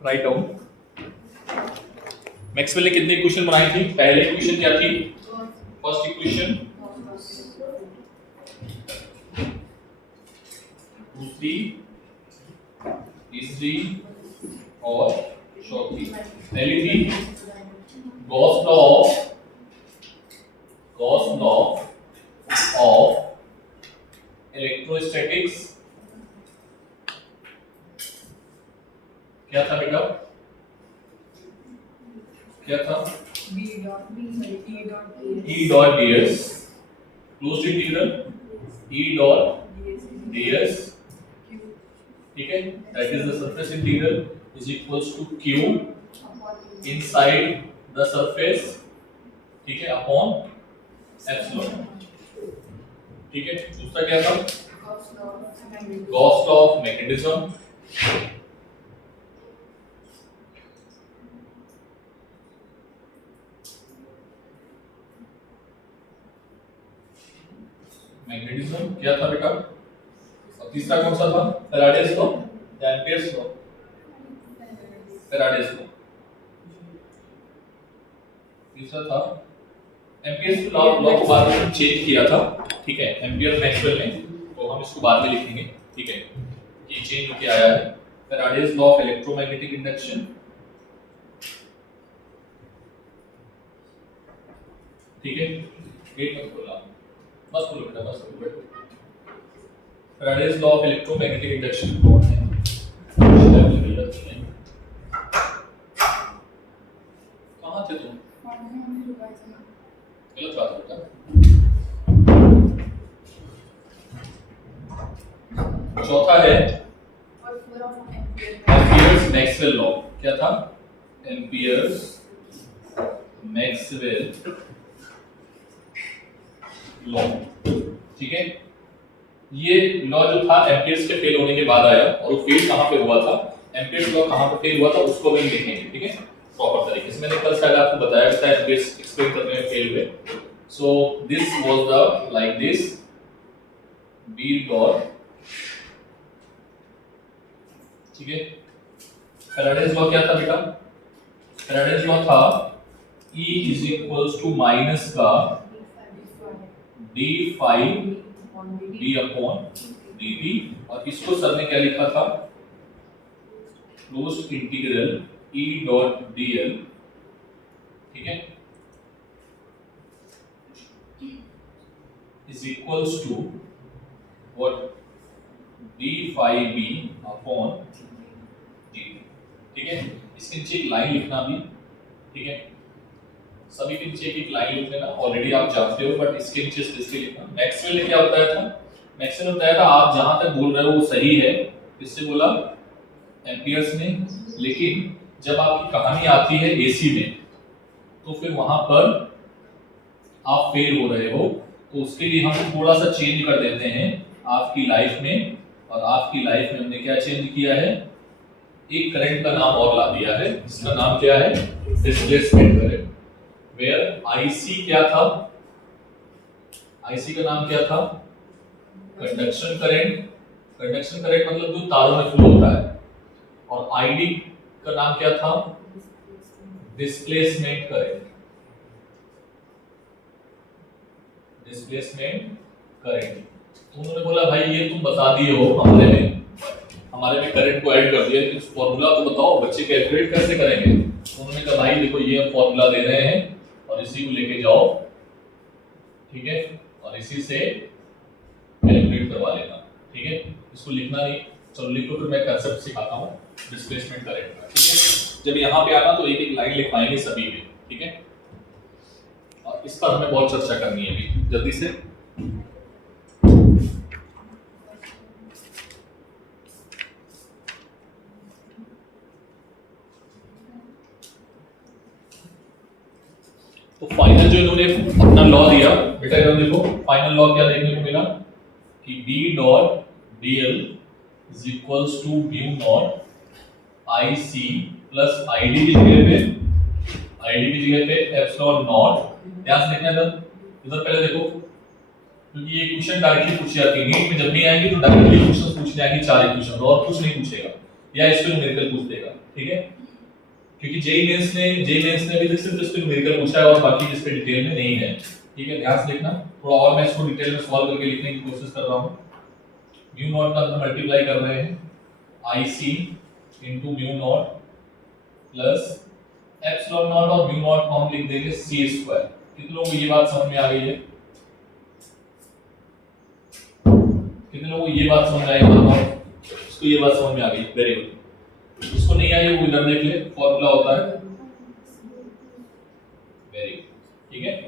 Write down. Maxwell ने कितने equation बनाई थी? पहले इक्वेशन क्या थी? फर्स्ट इक्वेशन, दूसरी, तीसरी और चौथी। पहली थी गॉस लॉ ऑफ इलेक्ट्रोस्टैटिक्स। क्या था बेटा? क्या था? E dot ds closed integral E dot ds, ठीक है, that is the surface integral is equals to q inside the surface, ठीक है, upon epsilon, ठीक है। दूसरा क्या था? Gauss law of magnetism, क्या था बेटा? और तीसरा कौन सा था? फैराडेज लॉ या एम्पियर्स लॉ? Faraday's law. तीसरा था एम्पियर्स लॉ को बाद में चेंज किया था, ठीक है, एम्पियर मैक्सवेल ने, तो हम इसको बाद में लिखेंगे, ठीक है, ये चेंज होके आया है। Faraday's law of electromagnetic induction, ठीक है, गेट मत खोलना, बस बोलो बेटा, बस बोलो बेटा। Faraday's law of electromagnetic induction कौन है? कहाँ थे तुम? गलत बात बेटा। चौथा है एम्पियर्स मैक्सवेल लॉ। क्या था? एम्पियर्स मैक्सवेल लॉ, ठीक है। ये लॉ जो था एम्पियर्स के फेल होने के बाद आया, और वो फेल कहाँ पे हुआ था, एम्पियर्स लॉ कहाँ पे फेल हुआ था, उसको भी देखेंगे, ठीक है, प्रॉपर तरीके से। मैंने कल शायद आपको बताया था एम्पियर्स एक्सप्लेन करने में फेल हुए। So this was the like this B dot, ठीक है। फैराडेज लॉ क्या था बेटा? फैराडेज लॉ था E is equals to minus का d phi d upon dt, और इसको सर ने क्या लिखा था? Closed integral E dot dl, ठीक है, is equals to what? d phi b upon dt, ठीक है। इसके नीचे एक लाइन लिखना भी, ठीक है, सभी के नीचे एक लाइन लिख लेना, ऑलरेडी आप जानते हो, बट इसके नीचे स्पेसिफिक लिखना। मैक्सवेल ने क्या बताया था? मैक्सवेल ने बताया था आप जहां तक बोल रहे हो वो सही है, किससे बोला? एम्पियर्स ने। लेकिन जब आपकी कहानी आती है एसी में, तो फिर वहां पर आप फेल हो रहे हो, तो उसके लिए हम थोड़ा सा चेंज कर देते हैं आपकी लाइफ में, और आपकी लाइफ में हमने क्या चेंज किया है? एक करंट का नाम और ला दिया है, जिसका नाम क्या है? Displacement current. वेयर IC क्या था? IC का नाम क्या था? Conduction current. कंडक्शन करंट मतलब जो तारों में फ्लो होता है। और ID का नाम क्या था? Displacement current. Displacement current. तो उन्होंने बोला भाई ये तुम बता दिए हो, हमारे में करंट को ऐड कर दिया, इस फॉर्मूला तो बताओ बच्चे कैलकुलेट कैसे करेंगे। उन्होंने कहा भाई देखो ये हम फॉर्मूला दे रहे हैं और इसी को लेके जाओ, ठीक है, और इसी से कैलकुलेट करवा लेना, ठीक है, इसको लिखना नहीं। चलो लिखो, फिर मैं कांसेप्ट सिखाता हूँ डिस्प्लेसमेंट करंट का, ठीक है। जब यहाँ पे आना तो एक एक लाइन लिखवाएंगे सभी में, ठीक है, और इस पर हमें बहुत चर्चा करनी है अभी जल्दी से। तो फाइनल जो इन्होंने अपना लॉ दिया बेटा, इधर देखो फाइनल लॉ क्या देखने को मिला कि B dot dl is equals to mu not IC plus ID की जगह पे एप्सिलॉन नॉट। ध्यान से देखना इधर पहले देखो, क्योंकि ये क्वेश्चन डायरेक्टली पूछी जाती है नीट में, जब भी आएंगे तो डायरेक्टली क्वेश्चन पूछने आएंगे, 4 इक्वेशन और कुछ नहीं पूछेगा। या इसको न्यूमेरिकल पूछ देगा, ठीक है, क्योंकि जेई मेंस ने अभी तक सिर्फ इसको न्यूमेरिकल पूछा है और बाकी इस पे डिटेल में नहीं है, ठीक है, ध्यान से देखना। थोड़ा और मैं इसको डिटेल में सॉल्व करके लिखने की कोशिश कर रहा हूं। म्यू नॉट का अंदर मल्टीप्लाई कर रहे हैं IC into mu naught plus epsilon not और म्यू नॉट को हम लिख देंगे C स्क्वायर। कितने लोगों को ये बात समझ में आ गई है? कितने लोगों को ये बात समझ आई? बताओ, इसको ये बात समझ में आ गई, वेरी गुड। इसको नहीं आई वो इधर देख ले, फॉर्मूला होता है, वेरी गुड, ठीक है।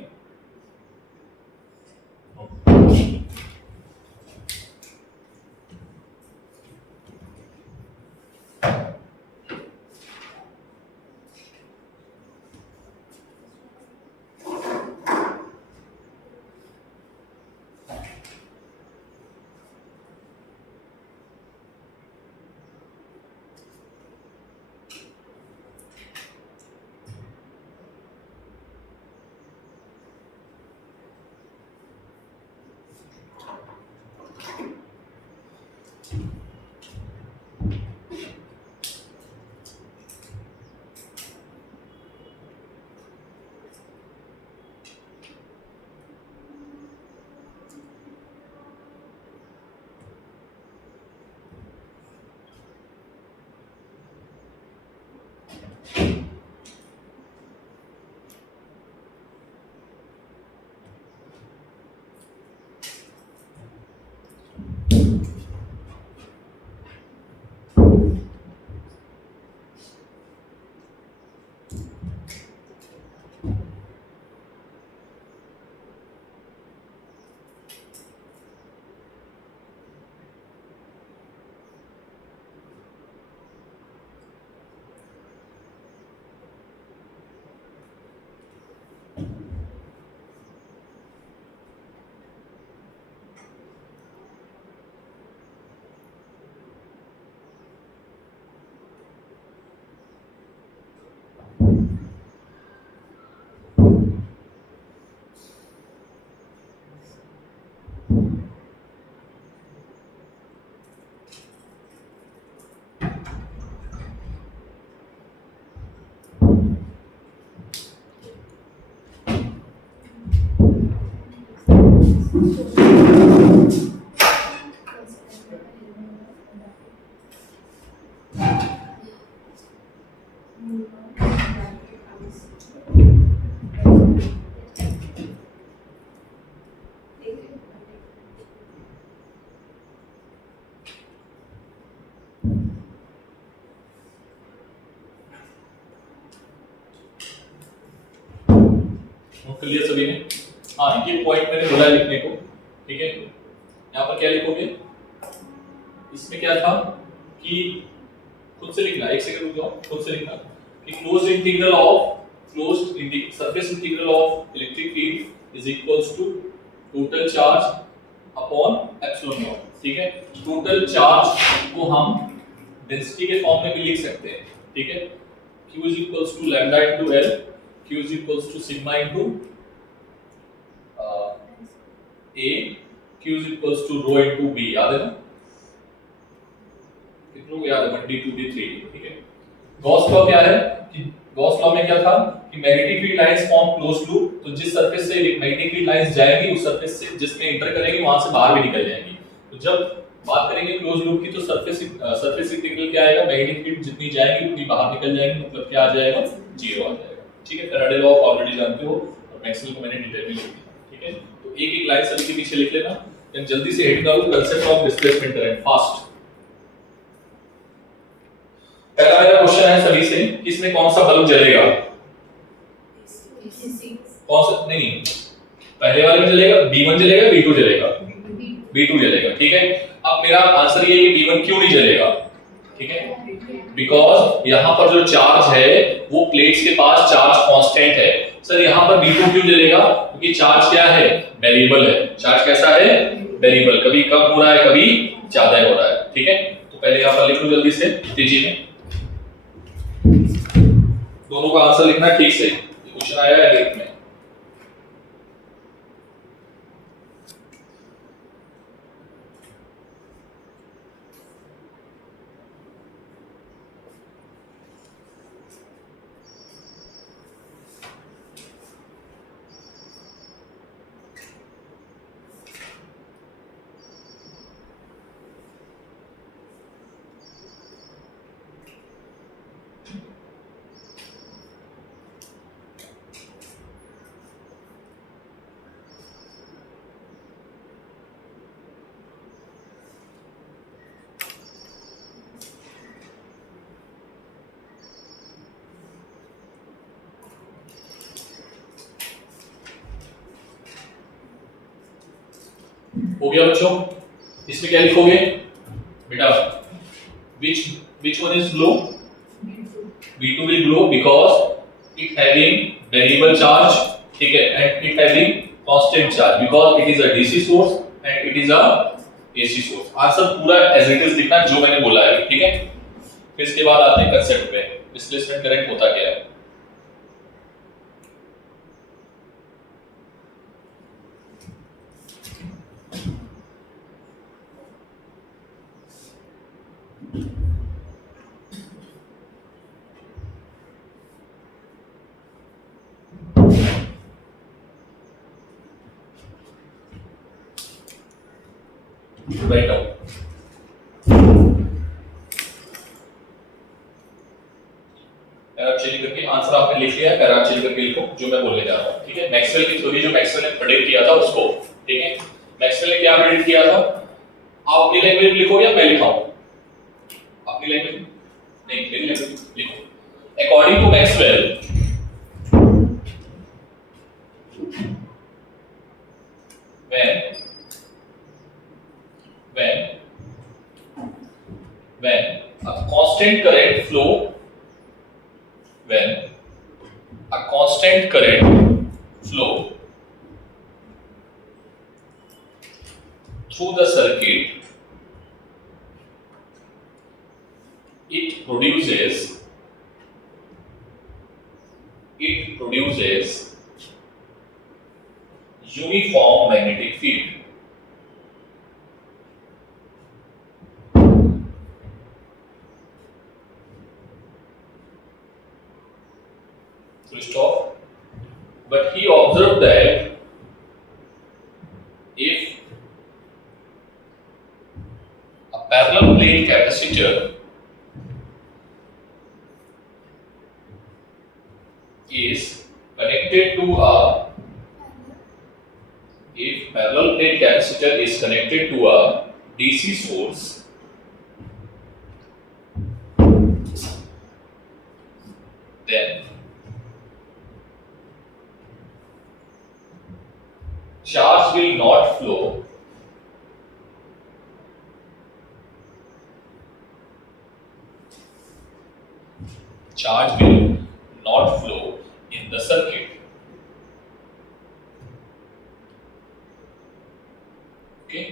क्लियर सभी ने? हाँ, ये पॉइंट मैंने बोला लिखने को, ठीक है। यहाँ पर क्या लिखोगे? इसमें क्या था कि खुद से लिखना, एक सेकंड रुक जाओ, खुद से लिखना कि closed surface integral of electric field is equals to total charge upon epsilon not, ठीक है। टोटल चार्ज को हम डेंसिटी के फॉर्म में भी लिख सकते हैं, ठीक है। Q is equals to lambda into L, Q is equals to sigma into A, Q is equals to rho into B, याद है ना? कितनों को याद है? 1D 2D 3D, ठीक है। गॉस लॉ क्या है कि गॉस लॉ में क्या था कि magnetic field lines form closed loop, तो जिस सरफेस से मैग्नेटिक फील्ड लाइंस जाएंगी उस सरफेस से जिसमें एंटर करेंगी वहां से बाहर भी निकल जाएंगी। तो जब बात करेंगे क्लोज लूप की तो सरफेस इंटीग्रल क्या आएगा? मैग्नेटिक फील्ड जितनी जाएगी उतनी बाहर निकल जाएगी, मतलब क्या आ जाएगा? 0 आ जाएगा, ठीक है। फैराडे लॉ ऑलरेडी जानते हो और मैक्सवेल को मैंने डिटेल में लिख दिया, ठीक है। तो एक एक लाइन सभी के पीछे लिख लेना, देन जल्दी से हेड करो concept of displacement current fast. पहला मेरा क्वेश्चन है सभी से, इसमें कौन सा बल्ब जलेगा? कौन सा? नहीं, पहले वाले में जलेगा, B1 जलेगा, B2 जलेगा, B2 जलेगा, ठीक है। अब मेरा आंसर ये है कि B1 क्यों नहीं जलेगा, ठीक है, बिकॉज यहाँ पर जो चार्ज है वो प्लेट्स के पास चार्ज कांस्टेंट है। सर यहाँ पर B2 क्यों जलेगा? क्योंकि चार्ज क्या है? वेरिएबल है। चार्ज कैसा है? वेरिएबल, कभी कम हो रहा है कभी ज्यादा हो रहा है, ठीक है। तो पहले यहाँ पर लिख लो जल्दी से तेजी में, दोनों का आंसर लिखना है ठीक से, क्वेश्चन आया है लेट में। हो गया बच्चों? इसमें क्या लिखोगे बेटा? which one is glow? V2 will glow because it having variable charge, ठीक है, and it having constant charge because it is a DC source and it is a AC source. Answer पूरा as it is लिखना जो मैंने बोला है, ठीक है? फिर इसके बाद आते हैं कंसेप्ट पे, डिस्प्लेसमेंट करंट होता क्या है? राइट डाउन पैरा चेंज करके आंसर आपने लिख लिया है, पैरा चेंज करके लिखो जो मैं बोलने जा रहा हूं, ठीक है? मैक्सवेल की थ्योरी जो मैक्सवेल ने प्रेडिक्ट किया था उसको, ठीक है? मैक्सवेल ने क्या प्रेडिक्ट किया था? आप अपनी लैंग्वेज में लिखो या मैं लिखाऊं? अपनी लैंग्वेज नहीं, मेरी लैंग्वेज लिखो। According to Maxwell, when a constant current flow through the circuit, it produces uniform magnetic field. Full stop. But he observed that if a parallel plate capacitor is connected to a DC source, then charge will not flow in the circuit. Okay,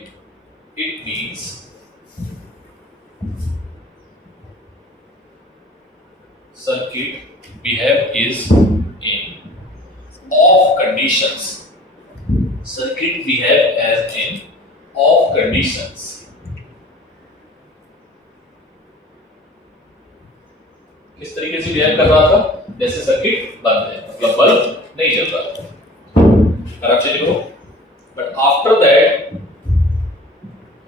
it means circuit behave is in off conditions. Circuit behave as in off conditions. किस तरीके से behave कर रहा था? जैसे circuit बंद है, मतलब बल्ब नहीं जल रहा था। खराब चीज को, but after that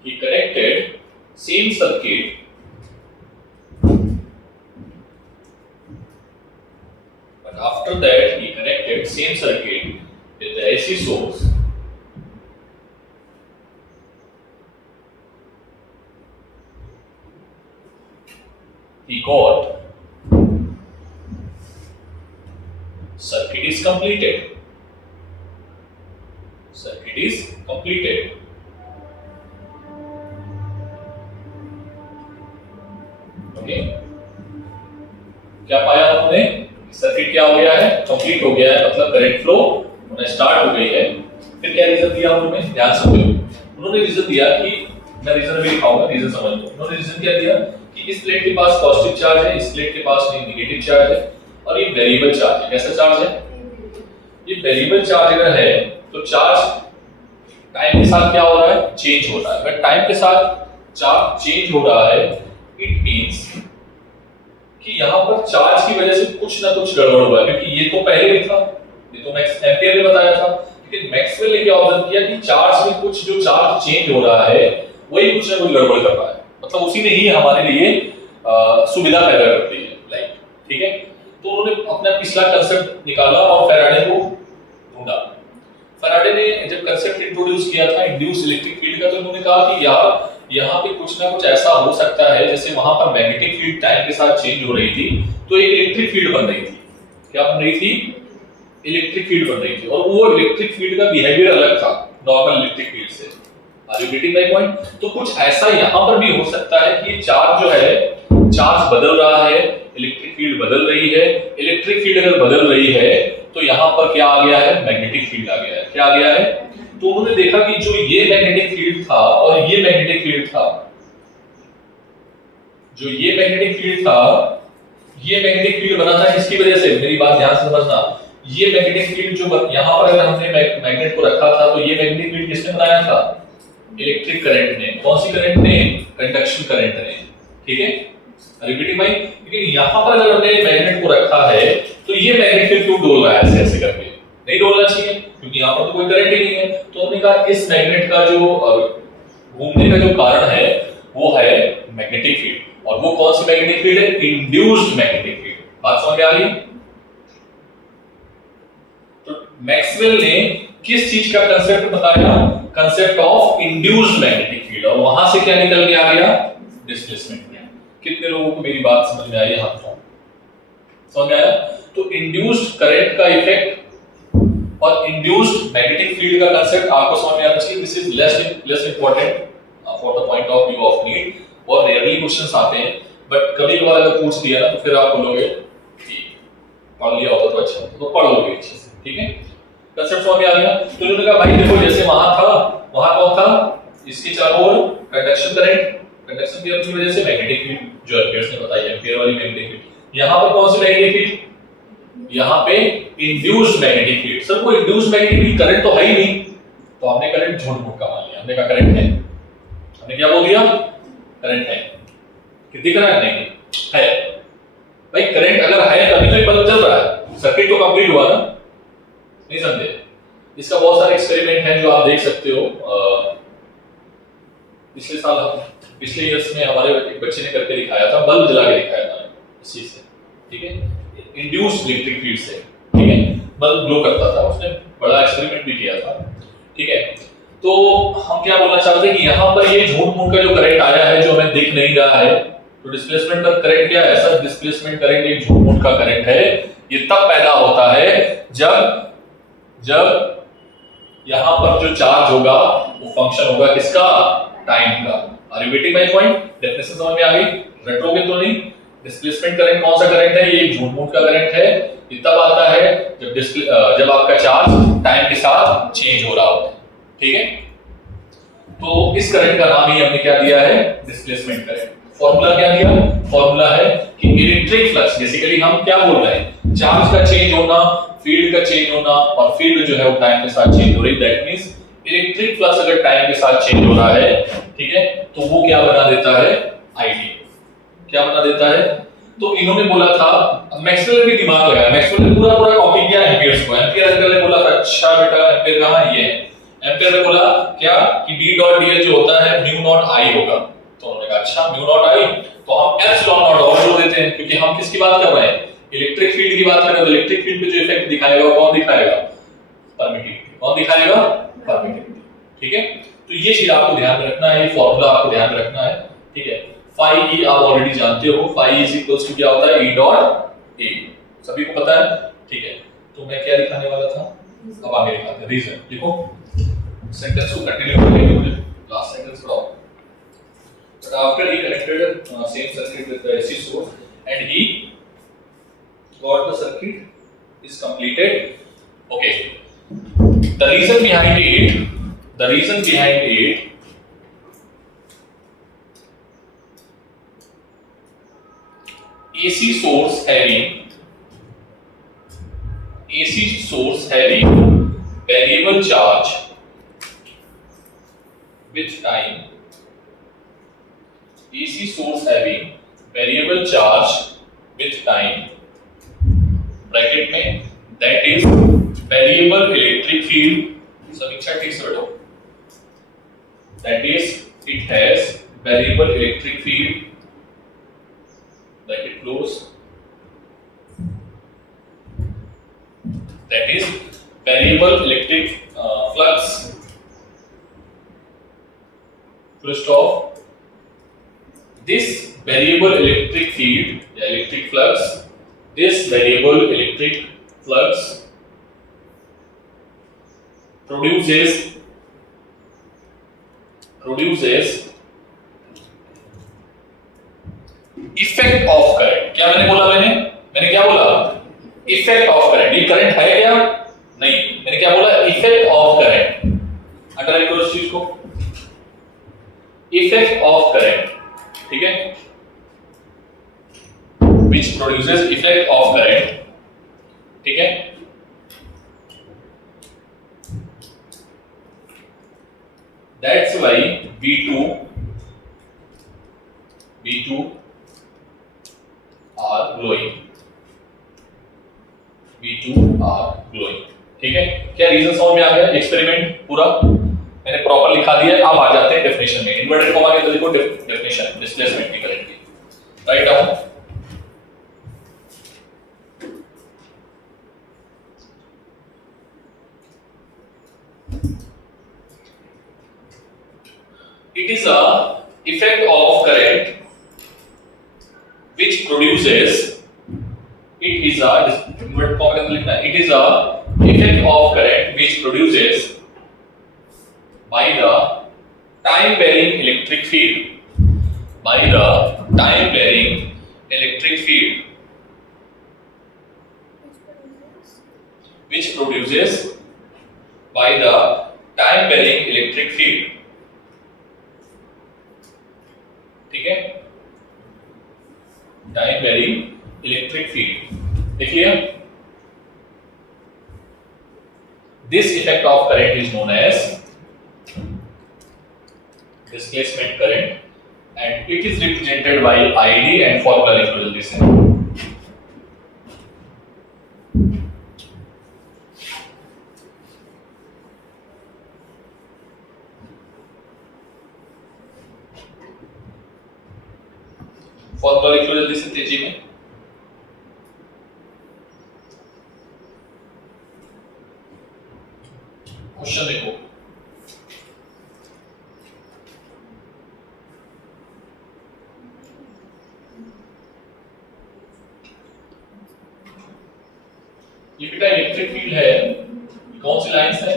he connected same circuit with the AC source. He got circuit is completed. Okay, क्या पाया उन्होंने? सर्किट क्या हो गया है? कंप्लीट हो गया है, मतलब करंट फ्लो होना स्टार्ट हो गई है। फिर क्या रीजन दिया उन्होंने? ध्यान से सुनो। उन्होंने रीजन दिया कि मैं रीजन भी लिखाऊंगा, रीजन समझ लो। उन्होंने रीजन क्या दिया कि इस प्लेट के पास पॉजिटिव चार्ज है, इस प्लेट के पास नेगेटिव चार्ज है और ये वेरिएबल चार्ज है। कैसा चार्ज है? ये वेरिएबल चार्ज अगर है तो चार्ज टाइम के साथ क्या हो रहा है? चेंज हो रहा है। अगर टाइम के साथ चार्ज चेंज हो रहा है, इट मींस कि यहाँ पर चार्ज की वजह से कुछ ना कुछ गड़बड़ हुआ है, क्योंकि ये तो पहले भी था, ये तो मैक्स एम्पियर ने बताया था, लेकिन मैक्सवेल ने क्या ऑब्जर्व किया कि चार्ज में कुछ जो चार्ज चेंज हो रहा है वही कुछ ना कुछ गड़बड़ कर रहा है, मतलब उसी ने ही हमारे लिए सुविधा पैदा कर दी है लाइक, ठीक है। तो उन्होंने अपना पिछला कंसेप्ट निकाला और फैराडे को ढूंढा। फैराडे ने जब कंसेप्ट इंट्रोड्यूस किया था इंड्यूस इलेक्ट्रिक फील्ड का, तो उन्होंने कहा कि यार यहाँ पे कुछ ना कुछ ऐसा हो सकता है, जैसे वहां पर मैग्नेटिक फील्ड टाइम के साथ चेंज हो रही थी तो एक इलेक्ट्रिक फील्ड बन रही थी। क्या बन रही थी? इलेक्ट्रिक फील्ड बन रही थी, और वो इलेक्ट्रिक फील्ड का बिहेवियर अलग था नॉर्मल इलेक्ट्रिक फील्ड से। Are you getting my point? तो कुछ ऐसा यहां पर भी हो सकता है कि चार्ज जो है, चार्ज बदल रहा है, इलेक्ट्रिक फील्ड बदल रही है। इलेक्ट्रिक फील्ड अगर बदल रही है तो यहां पर क्या आ गया है? मैग्नेटिक फील्ड आ गया है। क्या आ गया है? तो उन्होंने देखा कि जो ये मैग्नेटिक फील्ड था और ये मैग्नेटिक फील्ड था, जो ये मैग्नेटिक फील्ड था, ये मैग्नेटिक फील्ड बना था किसकी वजह से? मेरी बात ध्यान से समझना। ये मैग्नेटिक फील्ड जो यहां पर अगर हमने मैग्नेट को रखा था, तो ये मैग्नेटिक फील्ड किसने बनाया था? इलेक्ट्रिक करंट ने। कौन सी करंट ने? कंडक्शन करंट ने। ठीक है, रिपीटिंग भाई। लेकिन यहां पर अगर हमने मैग्नेट को रखा है तो ये मैग्नेट फील्ड क्यों डोल रहा है ऐसे ऐसे करके? नहीं डोलना चाहिए क्योंकि यहां पर तो कोई करंट ही नहीं है। तो हमने कहा इस मैग्नेट का जो घूमने का जो कारण है वो है मैग्नेटिक फील्ड। और वो कौन सी मैग्नेटिक फील्ड है? Induced magnetic field. बात समझ में आ गई? तो मैक्सवेल ने किस चीज का कंसेप्ट बताया? Concept of induced magnetic field. और वहां से क्या निकल के आ गया? डिस्प्लेसमेंट। कितने लोगों को मेरी बात समझ में आई? हाथ उठाओ। समझ में आया? तो इंड्यूस्ड करंट का इफेक्ट और इंड्यूस्ड मैग्नेटिक फील्ड का कंसेप्ट आपको समझ में आना चाहिए। This is less important for the point of view of need. और रेयरली क्वेश्चंस आते हैं, बट कभी कभार अगर पूछ दिया ना तो फिर आप बोलोगे कि पढ़ लिया होता तो अच्छा, तो पढ़ लोगे अच्छे से। ठीक है, कंसेप्ट समझ में आ गया? तो उन्होंने कहा भाई देखो, जैसे वहां था, वहां कौन था? इसके चारों ओर कंडक्शन करंट, कंडक्शन की वजह से मैग्नेटिक फील्ड जो एम्पियर्स ने बताई, एम्पियर वाली मैग्नेटिक फील्ड। यहां पर कौन सी मैग्नेटिक फील्ड? यहां पे इंड्यूस्ड मैग्नेटिक फील्ड। सर वो इंड्यूस्ड मैग्नेटिक फील्ड करंट तो है ही नहीं, तो हमने करंट झूठ मूठ का मान लिया। हमने कहा करंट है। हमने क्या बोल दिया? करंट है। कि दिख रहा है? नहीं है। भाई करंट अगर है तभी तो ये बल्ब जल रहा है, सर्किट तो कंप्लीट हुआ ना। नहीं समझे? इसका बहुत सारे एक्सपेरिमेंट हैं जो आप देख सकते हो। पिछले साल, पिछले ईयर्स में हमारे एक बच्चे ने करके दिखाया था, बल्ब जला के दिखाया था इस चीज से। ठीक है, इंड्यूस्ड इलेक्ट्रिक फील्ड से। ठीक है, बल्ब ग्लो करता था, उसने बड़ा एक्सपेरिमेंट भी किया था। ठीक है, तो हम क्या बोलना चाहते हैं कि यहाँ पर ये झूठ मूठ का जो करंट आया है जो हमें दिख नहीं रहा है, तो डिस्प्लेसमेंट का करंट क्या है? सर डिस्प्लेसमेंट करंट एक झूठ मूठ का करंट है। ये तब पैदा होता है जब यहाँ पर जो चार्ज होगा वो फंक्शन होगा किसका? टाइम का। Are you getting my point? Definition समझ में आ गई? रटोगे तो नहीं। डिस्प्लेसमेंट करंट कौन सा करंट है? ये झूठ मूठ का करंट है। ये तब आता है जब आपका चार्ज टाइम के साथ चेंज हो रहा होता है। ठीक है, तो इस करंट का नाम ही हमने क्या दिया है? Displacement current. फॉर्मूला क्या दिया? फॉर्मूला है कि इलेक्ट्रिक फ्लक्स, बेसिकली हम क्या बोल रहे हैं? चार्ज का चेंज होना, फील्ड का चेंज होना, और फील्ड जो है वो टाइम के साथ चेंज हो रही है। दैट मींस इलेक्ट्रिक फ्लक्स अगर टाइम के साथ चेंज हो रहा है, ठीक है, तो वो क्या बना देता है? आईडी। क्या बना देता है? तो इन्होंने बोला था, मैक्सवेल ने भी दिमाग लगाया। मैक्सवेल ने पूरा पूरा कॉपी किया एम्पियर्स को। एम्पियर अंकल ने बोला था अच्छा बेटा एम्पियर कहां है? ये एम्पियर ने बोला क्या कि b डॉट dl जो होता है म्यू नॉट i होगा। तो उन्होंने कहा अच्छा म्यू नॉट i, तो हम एप्सिलॉन नॉट और जोड़ देते हैं, क्योंकि हम किसकी बात कर रहे हैं? इलेक्ट्रिक फील्ड की बात कर रहे हैं। तो इलेक्ट्रिक फील्ड पे जो इफेक्ट दिखाएगा वो कौन दिखाएगा? परमिटिविटी। कौन दिखाएगा? परमिटिविटी। ठीक है, तो ये चीज आपको ध्यान में रखना है, ये फार्मूला आपको ध्यान में रखना है। ठीक है, फाई ई आप ऑलरेडी जानते हो। फाई इज इक्वल्स टू क्या होता है? E dot A. सभी को पता है? ठीक है, तो मैं क्या दिखाने वाला था? अब आगे दिखाते हैं रीजन। देखो सेंटेंस को कंटिन्यू करेंगे, मुझे लास्ट सेंटेंस पढ़ाओ। But after he connected same circuit with the AC source and he got the circuit is completed. Okay, the reason behind it AC source having variable charge with time. AC source having variable charge with time, bracket में, that is variable electric field. समीक्षा ठीक से बैठो। That is it has variable electric field, bracket close. That is variable electric flux, full stop. This variable electric field, electric flux, this variable electric flux produces produces effect of current. क्या मैंने बोला? मैंने क्या बोला? Effect of current. ये current है क्या? नहीं, मैंने क्या बोला? Effect of current. अंडरलाइन करो इस चीज को, इफेक्ट ऑफ करंट, ठीक है, which produces effect of current, ठीक है। That's why V2 are glowing, V2 are glowing, ठीक है। क्या रीजन समझ में आ गया? एक्सपेरिमेंट पूरा मैंने प्रॉपर लिखा दिया है। अब आ जाते हैं डेफिनेशन में। इन्वर्टेड कॉमा के तो देखो डेफिनेशन डिस्प्लेसमेंट की करंट की, write down. It is a effect of current which produces, it is a inverted comma के अंदर लिखना है, it is a effect of current which produces by the time varying electric field, by the time varying electric field which produces by the time varying electric field, ठीक है, time varying electric field. देख लिया? This effect of current is known as displacement current and it is represented by ID and formula लिख लो जल्दी से। Formula लिख लो जल्दी से तेजी में। क्वेश्चन देखो, ये बेटा इलेक्ट्रिक फील्ड है, कौन सी लाइंस है?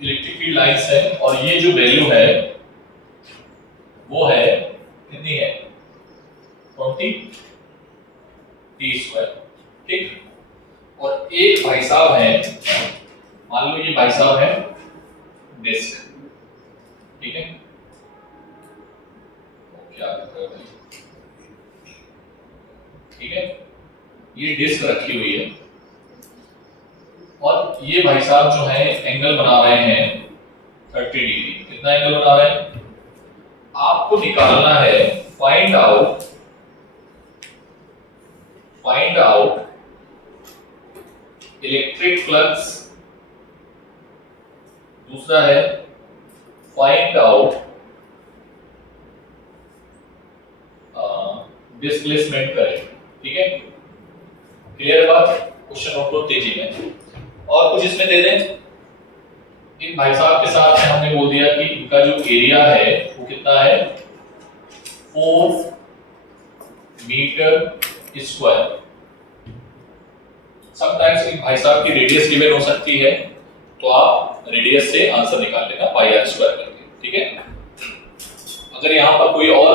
इलेक्ट्रिक फील्ड लाइंस है, और ये जो वैल्यू है वो है कितनी है? 20 टी स्क्वायर, ठीक। और एक भाई साहब है, मान लो ये भाई साहब है डिस्क, ठीक है। क्या कर रहे हो भाई? ठीक है, ये डिस्क रखी हुई है और ये भाई साहब जो है एंगल बना रहे हैं 30 डिग्री। कितना एंगल बना रहे हैं? आपको निकालना है फाइंड आउट इलेक्ट्रिक फ्लक्स, दूसरा है फाइंड आउट डिस्प्लेसमेंट करंट, ठीक है। क्लियर है बात? क्वेश्चन नोट लो तेजी में। और कुछ इसमें दे दें। इन भाई साहब के साथ में हमने बोल दिया कि इनका जो एरिया है वो कितना है? 4 मीटर स्क्वायर। समटाइम्स इन भाई साहब की रेडियस गिवन हो सकती है, तो आप रेडियस से आंसर निकाल लेना पाई आर स्क्वायर करके, ठीक है। अगर यहाँ पर कोई और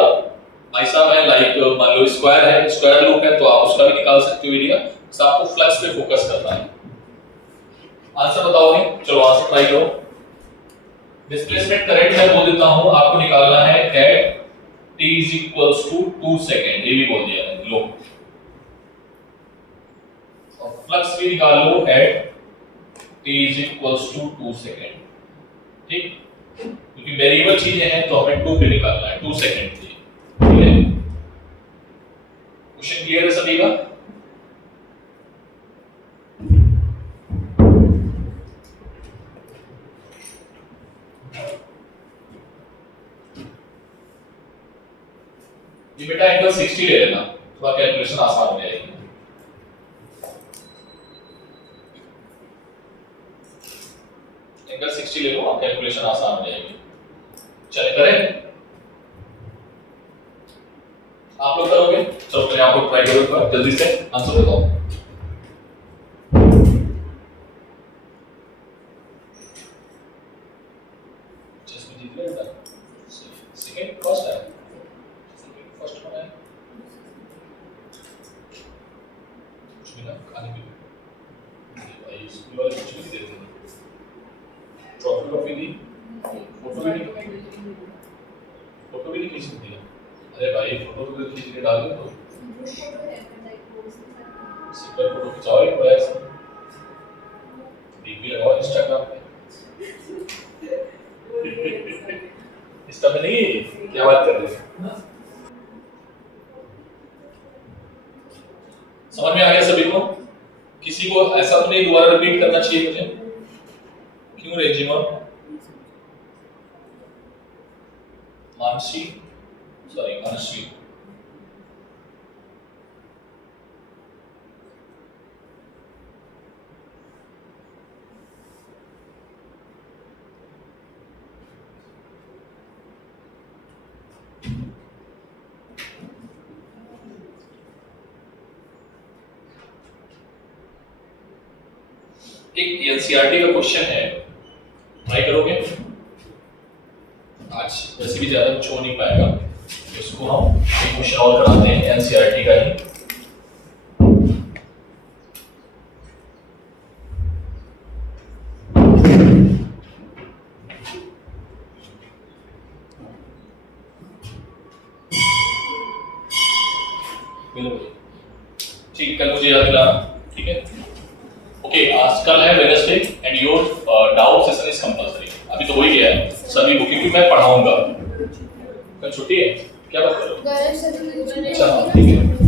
भाई साहब है, लाइक मान लो स्क्वायर है, स्क्वायर लूप है, तो आप उसका भी निकाल सकते हो एरिया। बस आपको फ्लक्स पे फोकस करना है। आंसर बताओगे? चलो आंसर ट्राई करो। डिस्प्लेसमेंट करंट मैं बोल देता हूं, आपको निकालना है at t is equals to 2 second, ये भी बोल दिया है लो। और फ्लक्स भी निकाल लो at t is equals to 2 second, ठीक। क्योंकि वेरिएबल चीजें हैं तो हमें 2 पे निकालना है, 2 सेकेंड थी, ठीक है। क्वेश्चन क्लियर है सभी का? ये बेटा एंगल 60 ले लेना, थोड़ा कैलकुलेशन आसान हो जाएगी। एंगल 60 ले लो, आप कैलकुलेशन आसान हो जाएगी। चले करें? आप लोग करोगे? चलो पहले आप लोग ट्राई करो एक बार, जल्दी से आंसर बताओ। कुछ भी ना खाने के लिए भाई स्कूल वाले कुछ भी देते हैं ट्रॉफी ट्रॉफी दी फोटो भी खींच दिया अरे भाई फोटो तो खींच के डाल दो तो सिंपल फोटो खिंचाओ एक बड़ा ऐसा डीपी लगाओ इंस्टाग्राम पे इंस्टा पे नहीं क्या बात कर रहे हैं समझ में आ गया सभी को किसी को ऐसा तो नहीं दोबारा रिपीट करना चाहिए मुझे क्यों रेजिमा मानसी सॉरी मानसी एक एनसीईआरटी का क्वेश्चन है ट्राई करोगे आज वैसे भी ज्यादा कुछ हो नहीं पाएगा तो इसको हम एक क्वेश्चन और कराते हैं एनसीईआरटी का ही ठीक कल मुझे याद दिलाना ठीक है ओके आज कल है Wednesday and your doubt session is compulsory अभी तो हो ही गया है सभी को क्योंकि मैं पढ़ाऊंगा कल छुट्टी है क्या बात कर रहे हो अच्छा ठीक है